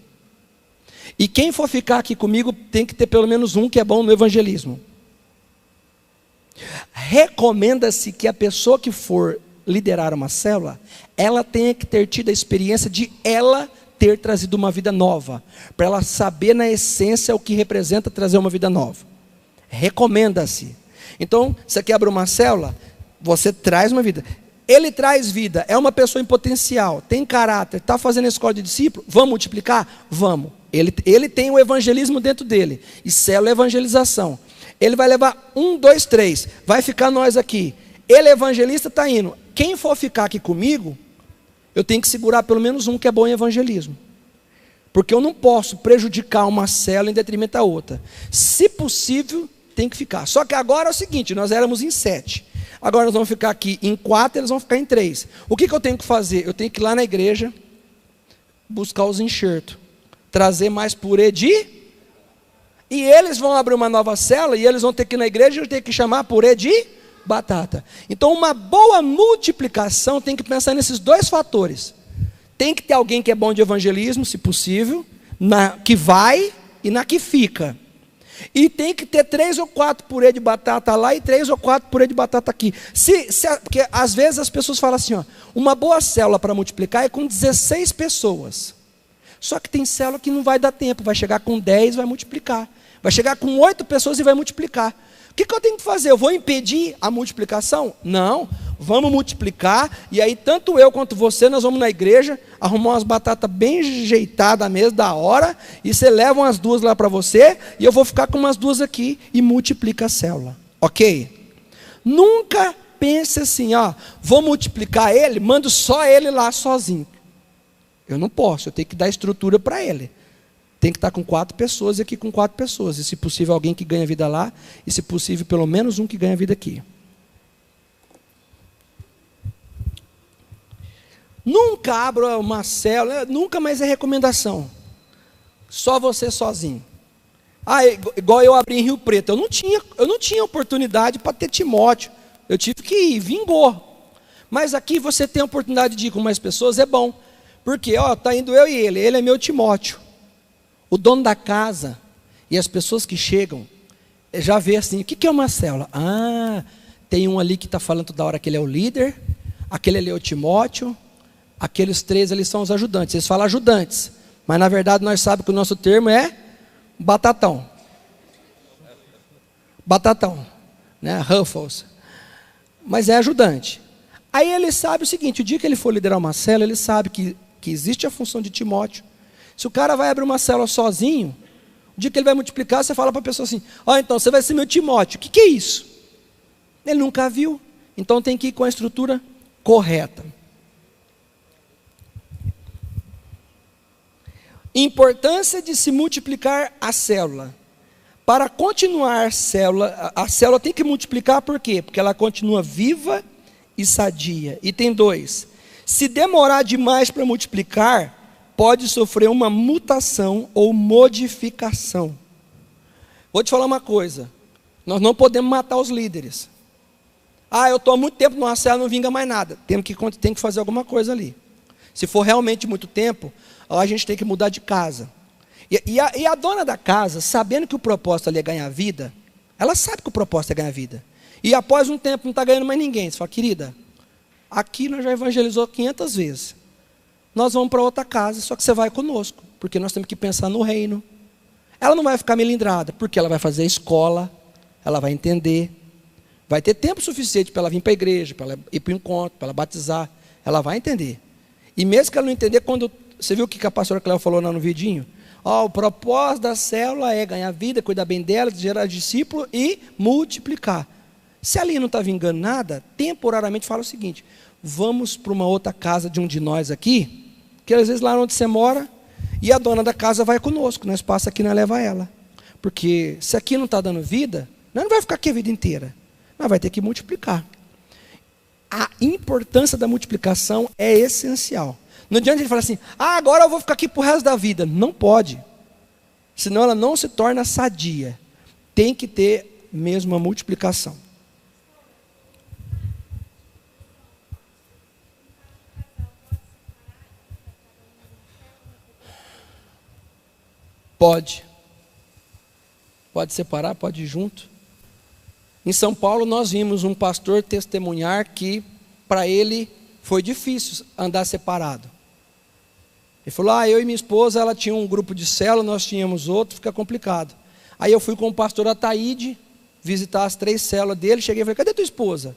E quem for ficar aqui comigo, tem que ter pelo menos um que é bom no evangelismo. Recomenda-se que a pessoa que for liderar uma célula, ela tenha que ter tido a experiência de ela ter trazido uma vida nova, para ela saber na essência o que representa trazer uma vida nova. Recomenda-se. Então, você quer abrir uma célula? Você traz uma vida. Ele traz vida, é uma pessoa em potencial, tem caráter, está fazendo a escola de discípulo, vamos multiplicar? Vamos. Ele tem o evangelismo dentro dele, e célula é evangelização. Ele vai levar 1, 2, 3, vai ficar nós aqui. Ele é evangelista, está indo. Quem for ficar aqui comigo, eu tenho que segurar pelo menos um que é bom em evangelismo. Porque eu não posso prejudicar uma célula em detrimento da outra. Se possível, tem que ficar. Só que agora é o seguinte, nós éramos em 7. Agora nós vamos ficar aqui em 4, eles vão ficar em 3. O que eu tenho que fazer? Eu tenho que ir lá na igreja, buscar os enxertos, trazer mais purê de... E eles vão abrir uma nova célula, e eles vão ter que ir na igreja, e eu tenho que chamar purê de batata. Então uma boa multiplicação tem que pensar nesses 2 fatores. Tem que ter alguém que é bom de evangelismo, se possível, na que vai e na que fica. E tem que ter 3 ou 4 purê de batata lá e 3 ou 4 purê de batata aqui. Porque às vezes as pessoas falam assim, ó, uma boa célula para multiplicar é com 16 pessoas. Só que tem célula que não vai dar tempo, vai chegar com 10 e vai multiplicar. Vai chegar com 8 pessoas e vai multiplicar. O que eu tenho que fazer? Eu vou impedir a multiplicação? Não, vamos multiplicar, e aí tanto eu quanto você, nós vamos na igreja, arrumar umas batatas bem ajeitadas mesmo, da hora, e você leva umas 2 lá para você, e eu vou ficar com umas 2 aqui, e multiplica a célula, ok? Nunca pense assim, ó, vou multiplicar ele, mando só ele lá sozinho. Eu não posso, eu tenho que dar estrutura para ele. Tem que estar com 4 pessoas e aqui com 4 pessoas. E se possível alguém que ganha vida lá. E se possível pelo menos um que ganha vida aqui. Nunca abra uma célula. Nunca mais é recomendação. Só você sozinho. Igual eu abri em Rio Preto. Eu não tinha oportunidade para ter Timóteo. Eu tive que ir, vingou. Mas aqui você tem a oportunidade de ir com mais pessoas, é bom. Porque está indo eu e ele é meu Timóteo. O dono da casa e as pessoas que chegam, já vê assim, o que é uma célula? Tem um ali que está falando toda hora que ele é o líder, aquele ali é o Timóteo, aqueles 3 ali são os ajudantes. Eles falam ajudantes, mas na verdade nós sabemos que o nosso termo é batatão. Batatão, né? Ruffles. Mas é ajudante. Aí ele sabe o seguinte, o dia que ele for liderar uma célula, ele sabe que existe a função de Timóteo. Se o cara vai abrir uma célula sozinho, o dia que ele vai multiplicar, você fala para a pessoa assim, então você vai ser meu Timóteo. O que é isso? Ele nunca viu. Então tem que ir com a estrutura correta. Importância de se multiplicar a célula. Para continuar a célula tem que multiplicar por quê? Porque ela continua viva e sadia. E tem 2. Se demorar demais para multiplicar, pode sofrer uma mutação ou modificação. Vou te falar uma coisa. Nós não podemos matar os líderes. Eu estou há muito tempo numa célula, não vinga mais nada. Tem que fazer alguma coisa ali. Se for realmente muito tempo, a gente tem que mudar de casa. E a dona da casa, sabendo que o propósito ali é ganhar vida, ela sabe que o propósito é ganhar vida. E após um tempo não está ganhando mais ninguém. Você fala, querida, aqui nós já evangelizou 500 vezes. Nós vamos para outra casa, só que você vai conosco, porque nós temos que pensar no reino. Ela não vai ficar melindrada, porque ela vai fazer a escola, ela vai entender, vai ter tempo suficiente para ela vir para a igreja, para ela ir para o encontro, para ela batizar, ela vai entender. E mesmo que ela não entender, quando você viu o que a pastora Cléo falou lá no vidinho? O propósito da célula é ganhar vida, cuidar bem dela, gerar discípulo e multiplicar. Se ali não está vingando nada, temporariamente fala o seguinte, vamos para uma outra casa de um de nós aqui, que às vezes lá onde você mora, e a dona da casa vai conosco, nós passa aqui, nós leva ela. Porque se aqui não está dando vida, nós não vai ficar aqui a vida inteira, nós vai ter que multiplicar. A importância da multiplicação é essencial. Não adianta ele falar assim, agora eu vou ficar aqui para o resto da vida. Não pode, senão ela não se torna sadia. Tem que ter mesmo a multiplicação. Pode separar, pode ir junto. Em São Paulo nós vimos um pastor testemunhar que para ele foi difícil andar separado. Ele falou, eu e minha esposa, ela tinha um grupo de célula, nós tínhamos outro, fica complicado. Aí eu fui com o pastor Ataíde visitar as 3 células dele, cheguei e falei, cadê tua esposa?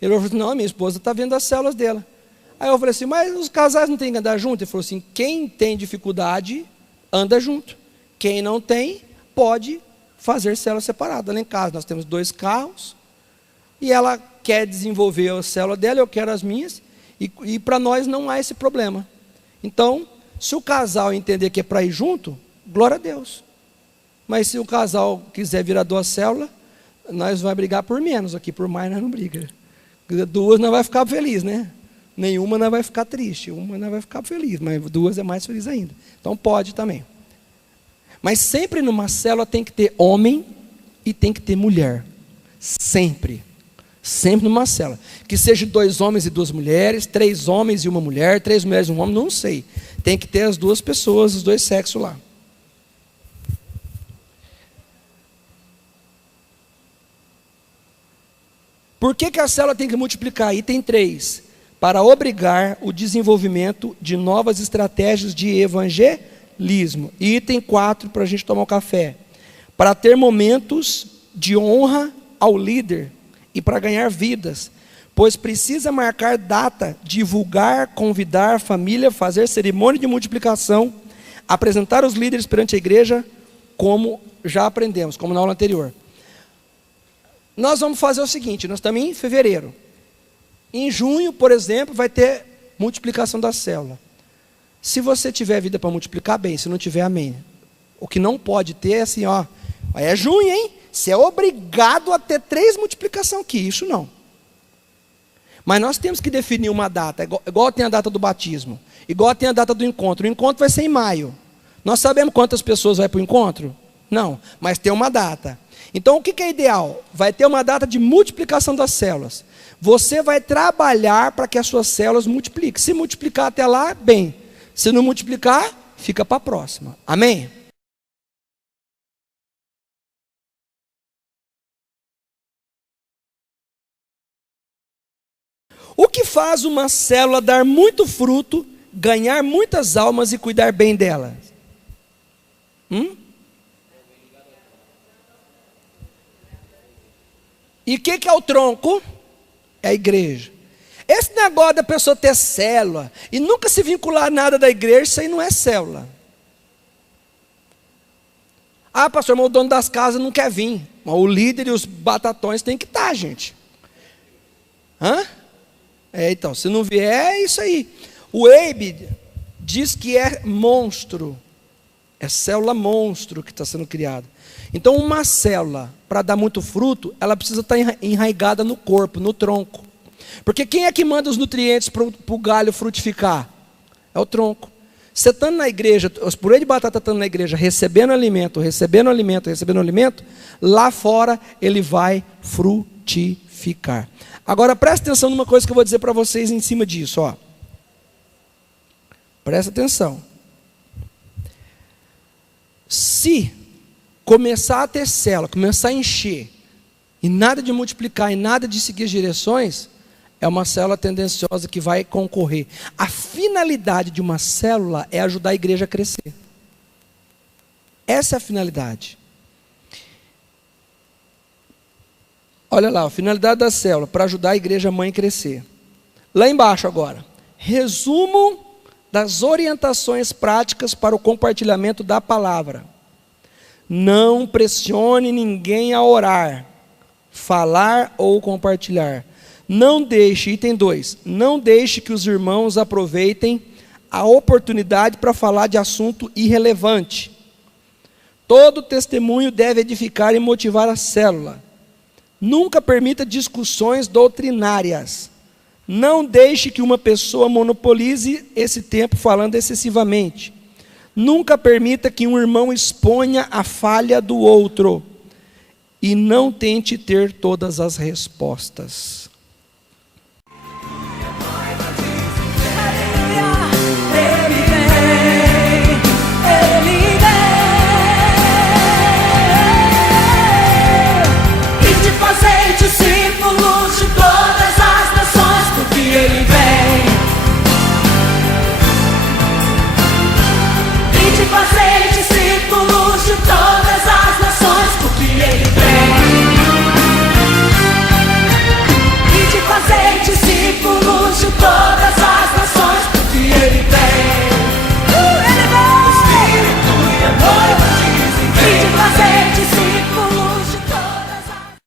Ele falou, não, minha esposa está vendo as células dela. Aí eu falei assim, mas os casais não têm que andar junto? Ele falou assim, quem tem dificuldade, anda junto. Quem não tem, pode fazer célula separada. Lá em casa nós temos 2 carros, e ela quer desenvolver a célula dela, eu quero as minhas, e para nós não há esse problema. Então, se o casal entender que é para ir junto, glória a Deus. Mas se o casal quiser virar 2 células, nós vamos brigar por menos aqui, por mais nós não briga. 2 nós vai ficar feliz, né? Nenhuma nós vai ficar triste, uma nós vai ficar feliz, mas 2 é mais feliz ainda. Então pode também. Mas sempre numa célula tem que ter homem e tem que ter mulher. Sempre. Sempre numa célula. Que seja 2 homens e 2 mulheres, 3 homens e 1 mulher, 3 mulheres e 1 homem, não sei. Tem que ter as 2 pessoas, os 2 sexos lá. Por que a célula tem que multiplicar? Item 3. Para obrigar o desenvolvimento de novas estratégias de evangelismo. E item 4, para a gente tomar um café. Para ter momentos de honra ao líder e para ganhar vidas, pois precisa marcar data, divulgar, convidar a família, fazer cerimônia de multiplicação, apresentar os líderes perante a igreja, como já aprendemos, como na aula anterior. Nós vamos fazer o seguinte, nós estamos em fevereiro. Em junho, por exemplo, vai ter multiplicação da célula. Se você tiver vida para multiplicar, bem, se não tiver, amém. O que não pode ter é assim, é junho, hein? Você é obrigado a ter 3 multiplicações aqui, isso não. Mas nós temos que definir uma data, igual tem a data do batismo, igual tem a data do encontro. O encontro vai ser em maio. Nós sabemos quantas pessoas vai para o encontro? Não, mas tem uma data. Então o que é ideal? Vai ter uma data de multiplicação das células. Você vai trabalhar para que as suas células multipliquem. Se multiplicar até lá, bem. Se não multiplicar, fica para a próxima. Amém? O que faz uma célula dar muito fruto, ganhar muitas almas e cuidar bem delas? E o que é o tronco? É a igreja. Esse negócio da pessoa ter célula e nunca se vincular a nada da igreja, isso aí não é célula. Pastor, mas o dono das casas não quer vir. Mas o líder e os batatões têm que estar, gente. Então, se não vier, é isso aí. O Eibe diz que é monstro. É célula monstro que está sendo criada. Então, uma célula, para dar muito fruto, ela precisa estar enraigada no corpo, no tronco. Porque quem é que manda os nutrientes para o galho frutificar? É o tronco. Você estando na igreja, os purê de batata estando na igreja, recebendo alimento, lá fora ele vai frutificar. Agora presta atenção numa coisa que eu vou dizer para vocês em cima disso. Presta atenção. Se começar a ter célula, começar a encher, e nada de multiplicar, e nada de seguir as direções, é uma célula tendenciosa que vai concorrer. A finalidade de uma célula é ajudar a igreja a crescer. Essa é a finalidade. Olha lá, a finalidade da célula, para ajudar a igreja mãe a crescer. Lá embaixo agora, resumo das orientações práticas para o compartilhamento da palavra. Não pressione ninguém a orar, falar ou compartilhar. Não deixe, item 2, não deixe que os irmãos aproveitem a oportunidade para falar de assunto irrelevante. Todo testemunho deve edificar e motivar a célula. Nunca permita discussões doutrinárias. Não deixe que uma pessoa monopolize esse tempo falando excessivamente. Nunca permita que um irmão exponha a falha do outro. E não tente ter todas as respostas.